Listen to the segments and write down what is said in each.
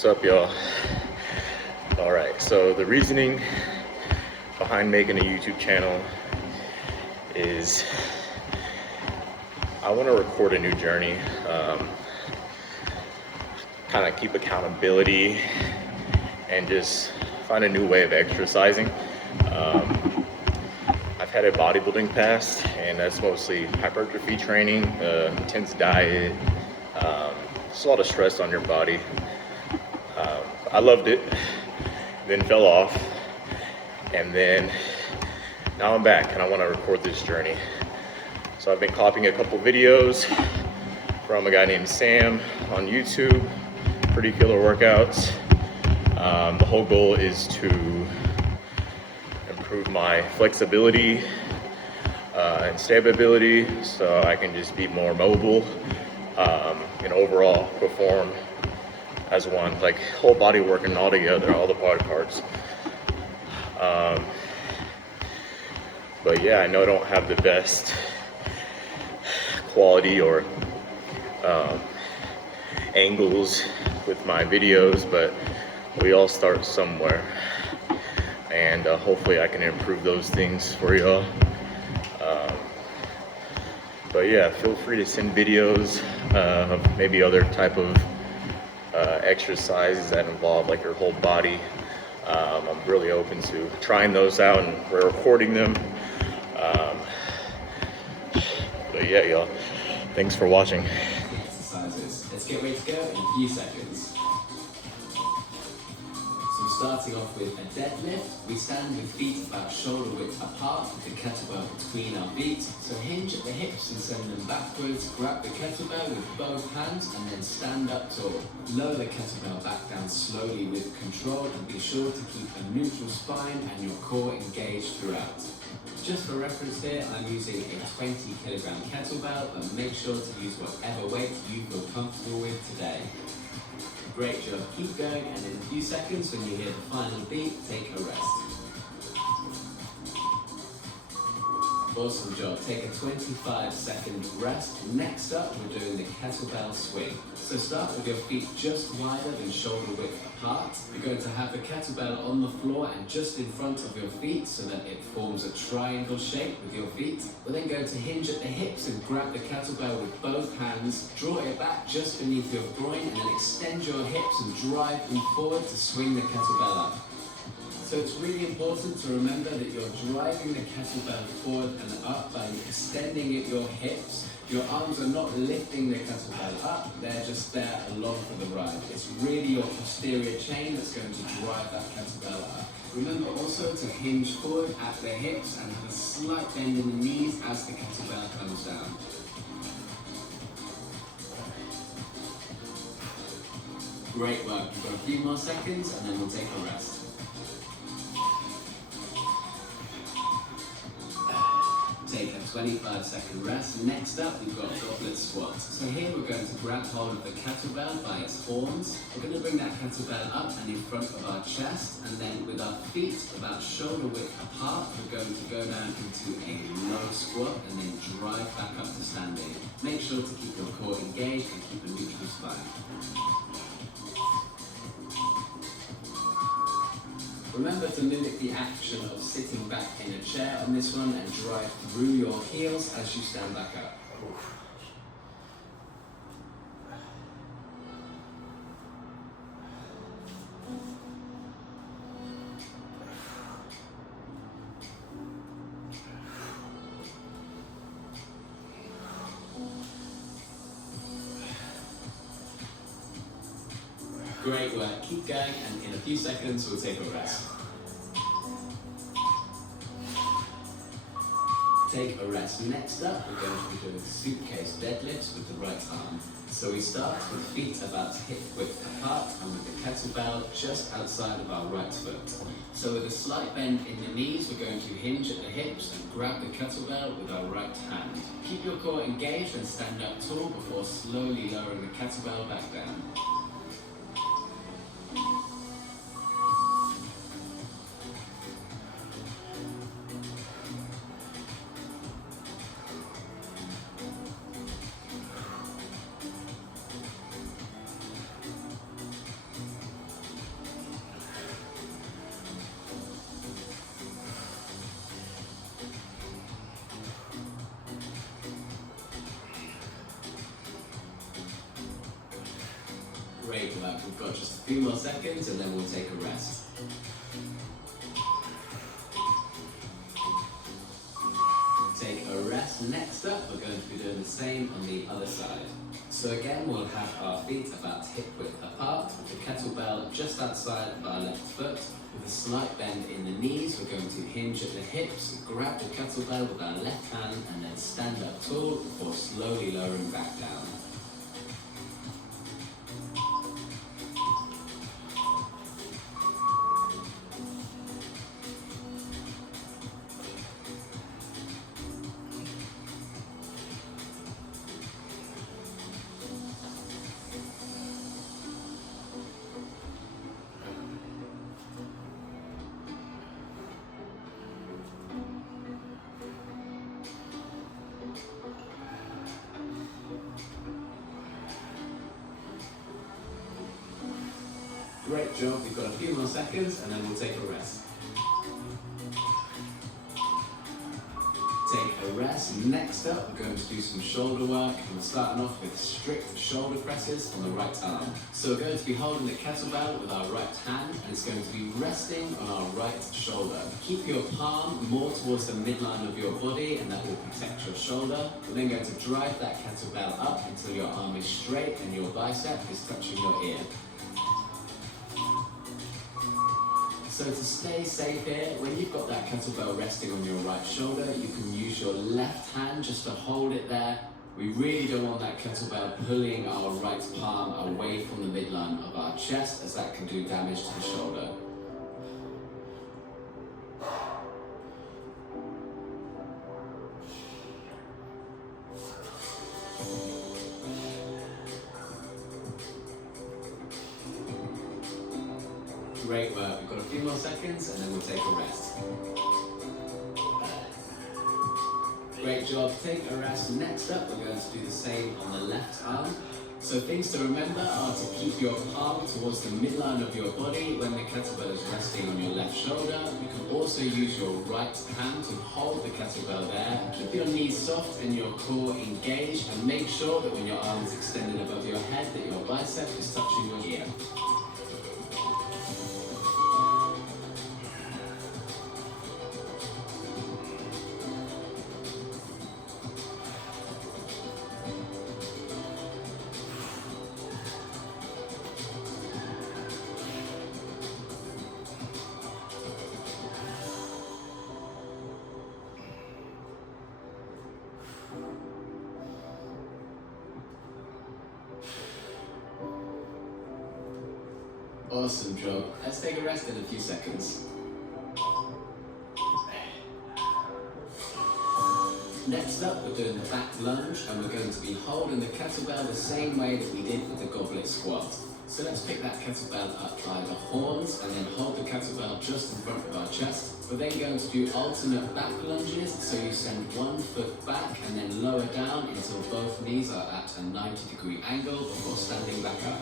What's up, y'all? All right, so the reasoning behind making a YouTube channel is I want to record a new journey, kind of keep accountability and just find a new way of exercising. I've had a bodybuilding past, and that's mostly hypertrophy training, intense diet, just a lot of stress on your body. I loved it, then fell off, and then now I'm back and I want to record this journey. So I've been copying a couple videos from a guy named Sam on YouTube, pretty killer workouts. The whole goal is to improve my flexibility and stability so I can just be more mobile and overall perform as one, like whole body working all together, all the body parts. But yeah, I know I don't have the best quality or angles with my videos, but we all start somewhere, and hopefully I can improve those things for y'all. But yeah, feel free to send videos of maybe other type of exercises that involve like your whole body. I'm really open to trying those out, and we're recording them. But yeah, y'all, thanks for watching. Exercises. Let's get ready to go in a few seconds. So starting off with a deadlift, we stand with feet about shoulder width apart with the kettlebell between our feet. So hinge at the hips and send them backwards, grab the kettlebell with both hands and then stand up tall. Lower the kettlebell back down slowly with control and be sure to keep a neutral spine and your core engaged throughout. Just for reference here, I'm using a 20 kilogram kettlebell, but make sure to use whatever weight you feel comfortable with today. Great job, keep going, and in a few seconds when you hear the final beat, take a rest. Awesome job, take a 25-second rest. Next up, we're doing the kettlebell swing. So start with your feet just wider than shoulder width apart. You're going to have the kettlebell on the floor and just in front of your feet so that it forms a triangle shape with your feet. We'll then go to hinge at the hips and grab the kettlebell with both hands. Draw it back just beneath your groin and then extend your hips and drive them forward to swing the kettlebell up. So it's really important to remember that you're driving the kettlebell forward and up by extending your hips. Your arms are not lifting the kettlebell up, they're just there along for the ride. It's really your posterior chain that's going to drive that kettlebell up. Remember also to hinge forward at the hips and have a slight bend in the knees as the kettlebell comes down. Great work, we've got a few more seconds and then we'll take a rest. Take a 25-second rest. Next up, we've got goblet squats. So here we're going to grab hold of the kettlebell by its horns. We're going to bring that kettlebell up and in front of our chest, and then with our feet about shoulder width apart, we're going to go down into a low squat and then drive back up to standing. Make sure to keep your core engaged and keep a neutral spine. Remember to mimic the action of sitting back in a chair on this one and drive through your heels as you stand back up. Great work, keep going, and in a few seconds we'll take a rest. Take a rest. Next up, we're going to be doing suitcase deadlifts with the right arm. So we start with feet about hip width apart and with the kettlebell just outside of our right foot. So with a slight bend in the knees, we're going to hinge at the hips and grab the kettlebell with our right hand. Keep your core engaged and stand up tall before slowly lowering the kettlebell back down. Great work. We've got just a few more seconds and then we'll take a rest. Take a rest. Next up, we're going to be doing the same on the other side. So again, we'll have our feet about hip width apart, with the kettlebell just outside of our left foot. With a slight bend in the knees, we're going to hinge at the hips, grab the kettlebell with our left hand, and then stand up tall before slowly lowering back down. Great job, we've got a few more seconds and then we'll take a rest. Take a rest. Next up, we're going to do some shoulder work and we're starting off with strict shoulder presses on the right arm. So we're going to be holding the kettlebell with our right hand and it's going to be resting on our right shoulder. Keep your palm more towards the midline of your body and that will protect your shoulder. We're then going to drive that kettlebell up until your arm is straight and your bicep is touching your ear. So to stay safe here, when you've got that kettlebell resting on your right shoulder, you can use your left hand just to hold it there. We really don't want that kettlebell pulling our right palm away from the midline of our chest, as that can do damage to the shoulder. Great work. We've got a few more seconds and then we'll take a rest. Great job. Take a rest. Next up, we're going to do the same on the left arm. So things to remember are to keep your palm towards the midline of your body when the kettlebell is resting on your left shoulder. You can also use your right hand to hold the kettlebell there. Keep your knees soft and your core engaged and make sure that when your arm is extended above your head that your bicep is touching your ear. Awesome job. Let's take a rest in a few seconds. Next up, we're doing the back lunge and we're going to be holding the kettlebell the same way that we did with the goblet squat. So let's pick that kettlebell up by the horns and then hold the kettlebell just in front of our chest. We're then going to do alternate back lunges, so you send one foot back and then lower down until both knees are at a 90-degree angle before standing back up.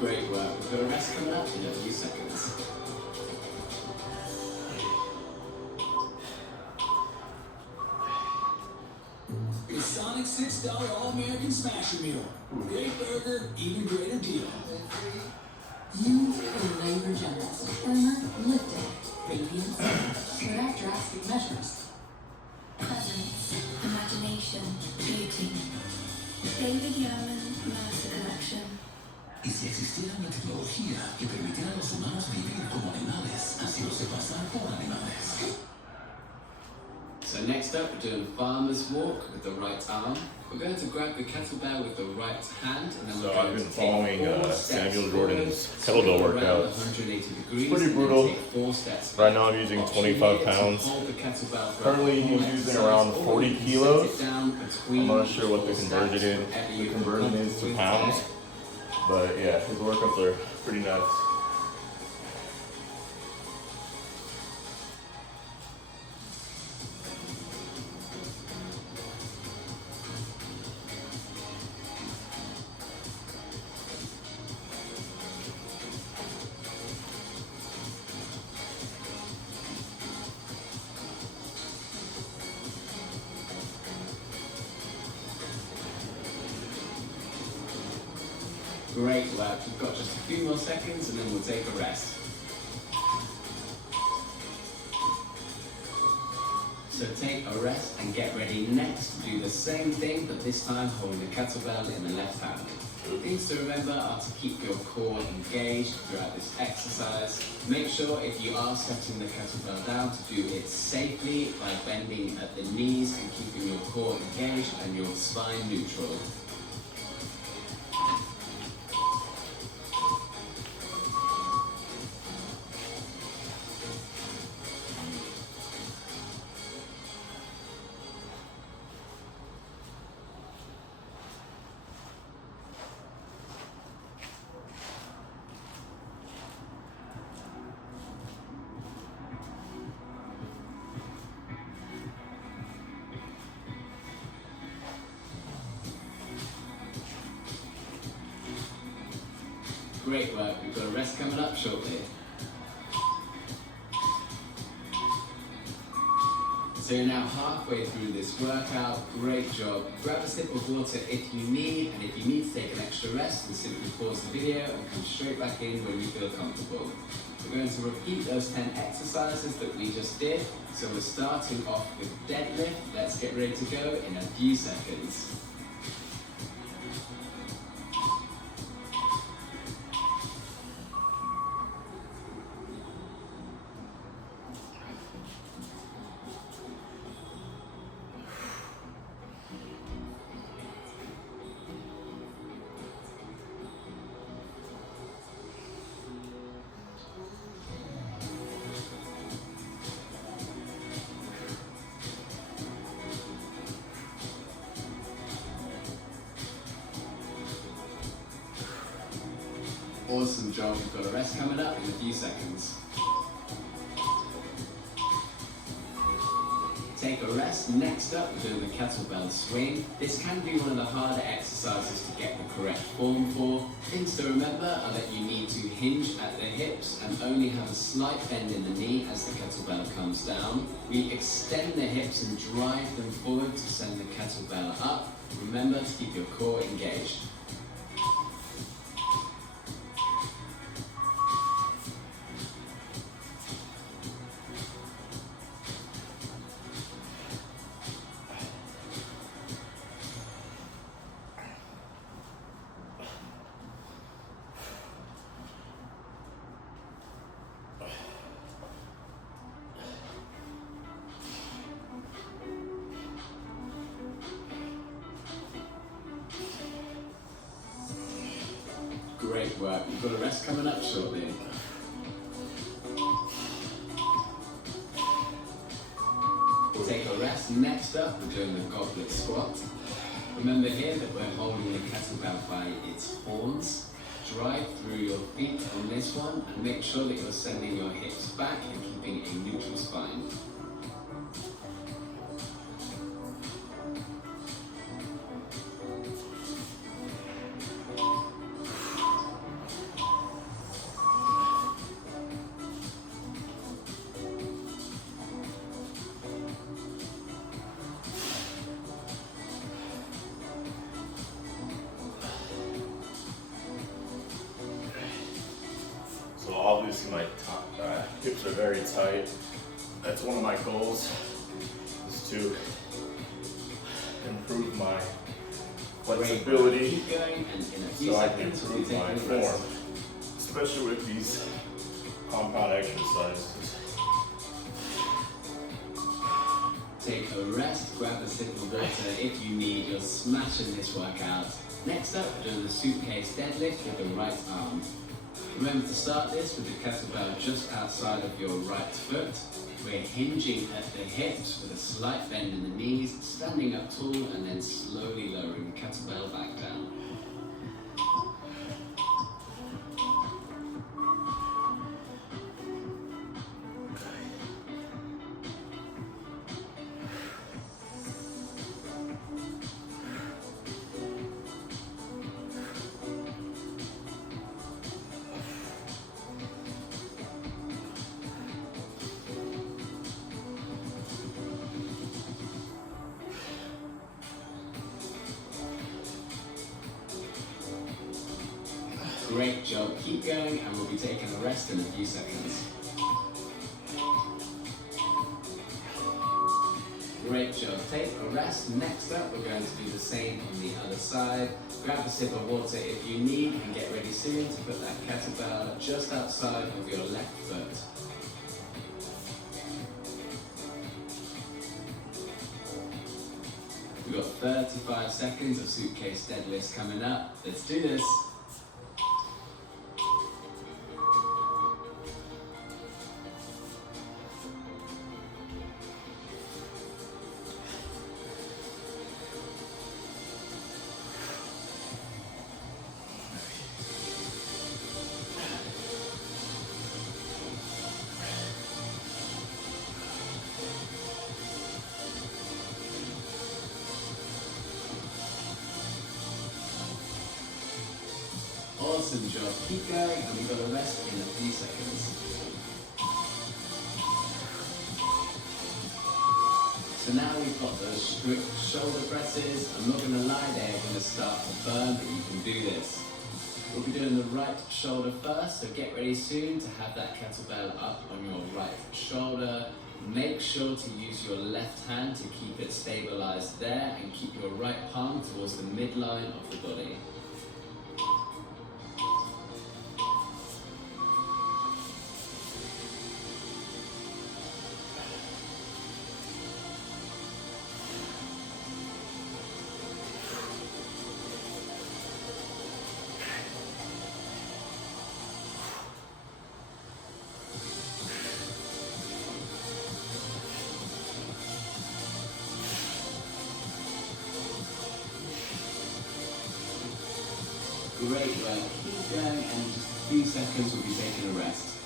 Great work. We've got a rest coming up in a few seconds. The Sonic $6 All-American Smasher Meal. Great burger, even greater deal. Use for labor generous, firmer, lifted, radiance, without drastic measures. Presence, imagination, beauty. David Yurman Mercer Collection. Y si existiera una tecnología que permitiera a los humanos vivir como animales, haciéndose pasar por animales. So next up, we're doing farmer's walk with the right arm. We're going to grab the kettlebell with the right hand, and then So we're I've going been to following take 4 steps Samuel forward, Jordan's spin kettlebell around workout. 180 degrees, Pretty and then brutal. take 4 steps Right back. now I'm using Option 25 here to pounds. hold the kettlebell for Currently a he's whole using exercise, around or 40 you can kilos. set it down between I'm not sure what the four conversion steps, is. whatever The you feel conversion is to comfortable pounds. with. But yeah, his workouts are pretty nuts. Great work. We've got just a few more seconds and then we'll take a rest. So take a rest and get ready next to do the same thing, but this time holding the kettlebell in the left hand. Things to remember are to keep your core engaged throughout this exercise. Make sure if you are setting the kettlebell down to do it safely by bending at the knees and keeping your core engaged and your spine neutral. Great work. We've got a rest coming up shortly. So you're now halfway through this workout. Great job. Grab a sip of water if you need, and if you need to take an extra rest, then simply pause the video and come straight back in when you feel comfortable. We're going to repeat those 10 exercises that we just did. So we're starting off with deadlift. Let's get ready to go in a few seconds. Awesome job. We've got a rest coming up in a few seconds. Take a rest. Next up, we're doing the kettlebell swing. This can be one of the harder exercises to get the correct form for. Things to remember are that you need to hinge at the hips and only have a slight bend in the knee as the kettlebell comes down. We extend the hips and drive them forward to send the kettlebell up. Remember to keep your core engaged. Great work. We've got a rest coming up shortly. We'll take a rest. Next up, we're doing the goblet squat. Remember here that we're holding the kettlebell by its horns. Drive through your feet on this one and make sure that you're sending your hips back and keeping a neutral spine. So obviously my hips are very tight. That's one of my goals, is to improve my flexibility Keep going, and in a few so I can seconds, we'll be improve my taking a rest. form, especially with these compound exercises. Take a rest, grab a sip of water if you need. You're smashing this workout. Next up, we're doing the suitcase deadlift with the right arm. Remember to start this with the kettlebell just outside of your right foot. We're hinging at the hips with a slight bend in the knees, standing up tall and then slowly lowering the kettlebell back down. Great job. Keep going, and we'll be taking a rest in a few seconds. Great job. Take a rest. Next up, we're going to do the same on the other side. Grab a sip of water if you need, and get ready soon to put that kettlebell just outside of your left foot. We've got 35 seconds of suitcase deadlifts coming up. Let's do this. Awesome job. Keep going, and we've got a rest in a few seconds. So now we've got those strict shoulder presses. I'm not going to lie, they're going to start to burn, but you can do this. We'll be doing the right shoulder first, so get ready soon to have that kettlebell up on your right shoulder. Make sure to use your left hand to keep it stabilized there, and keep your right palm towards the midline of the body. Great work. Keep going, and in just a few seconds we'll be taking a rest.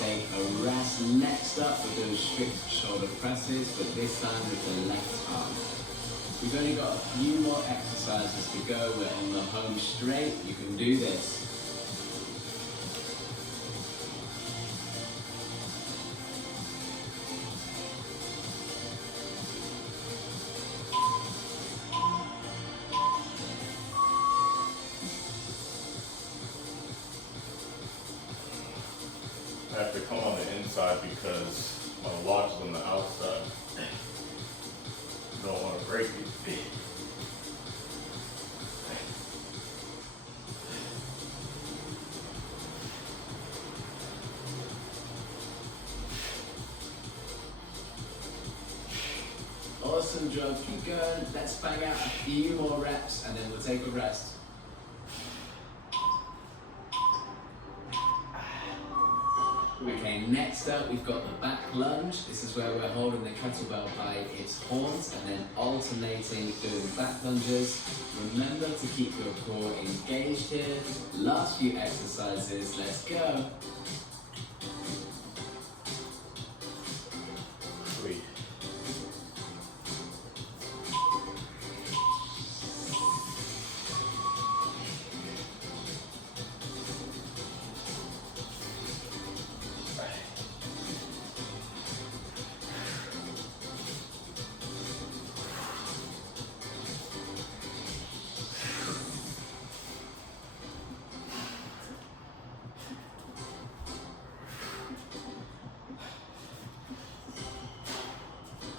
Take a rest. Next up, we're doing strict shoulder presses, but this time with the left arm. We've only got a few more exercises to go. We're on the home straight. You can do this. I have to come on the inside because my watch is on the outside. Don't want to break it. Awesome job. Keep going. Let's bang out a few more reps, and then we'll take a rest. Okay, next up we've got the back lunge. This is where we're holding the kettlebell by its horns and then alternating doing back lunges. Remember to keep your core engaged here. Last few exercises, let's go. Sweet.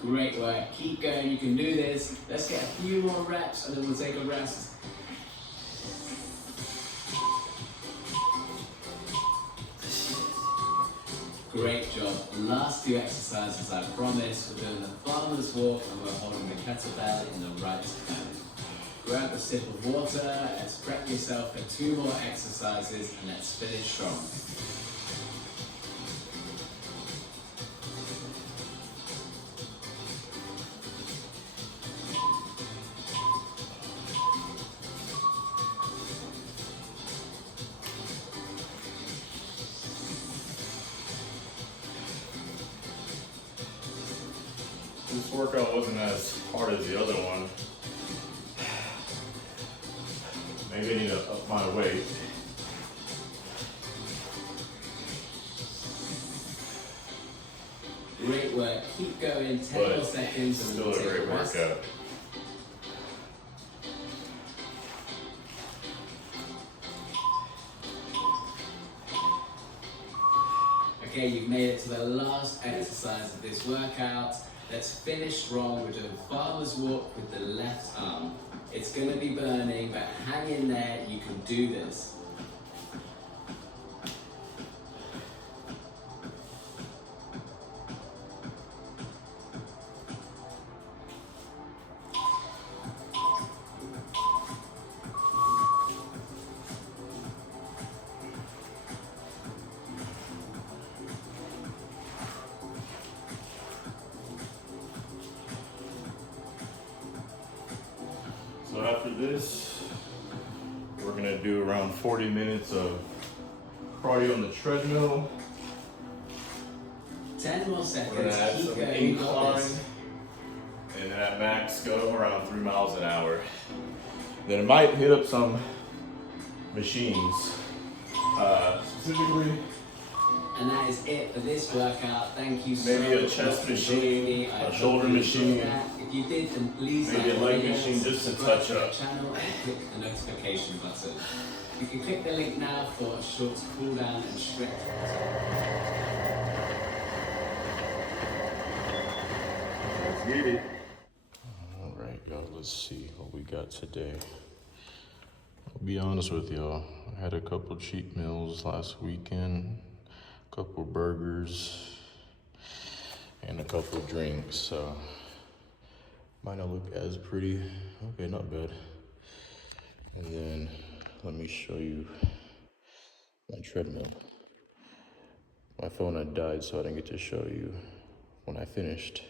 Great work. Keep going. You can do this. Let's get a few more reps and then we'll take a rest. Great job. Last few exercises, I promise. We're doing the farmer's walk and we're holding the kettlebell in the right hand. Grab a sip of water. Let's prep yourself for 2 more exercises and let's finish strong. This workout wasn't as hard as the other one. Maybe I need to up my weight. Great work. Keep going. 10 more seconds and Still we'll a take great a rest. workout. Okay, you've made it to the last exercise of this workout. Let's finish strong. We're doing farmer's walk with the left arm. It's going to be burning, but hang in there. You can do this. So after this, we're gonna do around 40 minutes of cardio on the treadmill. 10 more We're seconds. gonna add Keep some going. You got incline, this. and then at max go around 3 miles an hour. Then it might hit up some machines, specifically And that is it for this workout. Thank you so maybe a much chest for machine, joining me. I a hope shoulder you enjoyed machine, that. If you did, then please maybe like a leg the video, machine just to subscribe touch to the up. channel and click the notification button. You can click the link now for a short cool down and stretch. Let's get it. All right, y'all, let's see what we got today. I'll be honest with y'all. I had a couple cheat meals last weekend, a couple burgers, and a couple drinks. So might not look as pretty. Okay, not bad. And then let me show you my treadmill. My phone had died, so I didn't get to show you when I finished.